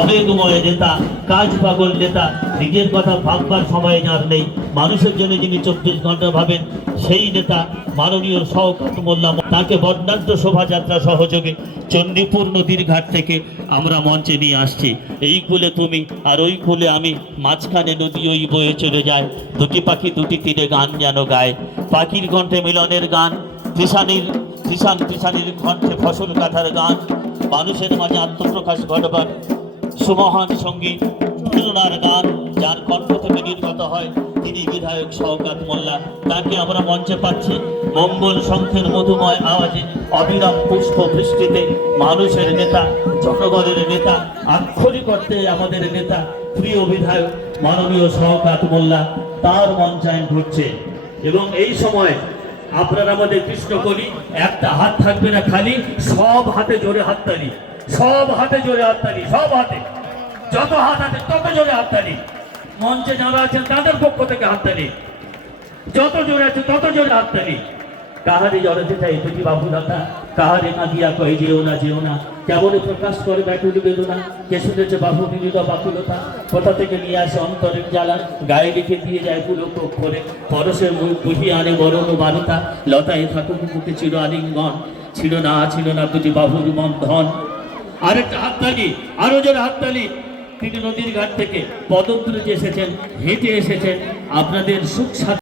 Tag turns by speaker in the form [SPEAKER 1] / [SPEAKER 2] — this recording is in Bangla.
[SPEAKER 1] আবেগময় নেতা কাজ পাগল নেতা, নিজের কথা ভাববার সময় যার নেই। মানুষের জন্য যিনি চব্বিশ ঘণ্টা ভাবেন, সেই নেতা মাননীয় শওকত মোল্লা তাকে বর্ণাঢ্য শোভাযাত্রা সহযোগে চণ্ডীপুর নদীর ঘাট থেকে আমরা মঞ্চে নিয়ে আসছি। এই কুলে তুমি আর ওই কুলে আমি, মাঝখানে নদী ওই বয়ে চলে যায়। দুটি পাখি দুটি তীরে গান যেন গায়। পাখির কণ্ঠে মিলনের গান কৃষানির কৃষাণ কৃষানির কণ্ঠে ফসল কাটার গান। মানুষের মাঝে আত্মপ্রকাশ ঘটবার সুমহান সংগীত প্রেরণার গান যার কণ্ঠ থেকে নির্গত হয়, তিনি বিধায়ক শওকাত মোল্লা। তাকে আমরা মঞ্চে পাচ্ছি মঙ্গল শঙ্খের মধুময় আওয়াজে, অবিরাম পুষ্প বৃষ্টিতে মানুষের নেতা, জনগণের নেতা, আক্ষরিক অর্থে আমাদের নেতা, প্রিয় বিধায়ক, মাননীয় শওকাত মোল্লা, তার মঞ্চায়ন ঘটছে। এবং এই সময় আপনারা আমাদের কৃষ্ণ করি একটা হাত থাকবে না খালি, সব হাতে জোরে হাততালি, সব হাতে জোরে হাততালি, সব হাতে। যত হাত আছে, তত জোরে হাততালি। মঞ্চে যারা আছেন, তাদের পক্ষ থেকে হাততালি। যত জোরে আছে, তত জোরে হাততালি। কাহারে জড়াতে চাই দুটি বাবু দাতা। কাহারে না দিয়া কয়, যেও না যেও না। কেমন প্রকাশ করে ব্যাকুল বেদনা? কে শুনেছে বাবু বিনীত বাকুলতা? কোথা থেকে নিয়ে আসে অন্তরের জ্বালা? গায়ে রেখে দিয়ে যায় পুলক করে পরশের মুখ বুঝিয়ে আনে বরণ বারতা। লতায় থাকুক বুকে চির আলিঙ্গন। ছিল না ছিল না দুটি বাহুর ধন আরেকটা হাততালি, আরও জোরে হাততালি। নদীর ঘাট থেকে পদত্রে এসেছেন হেঁটে এসেছেন আপনাদের সুখ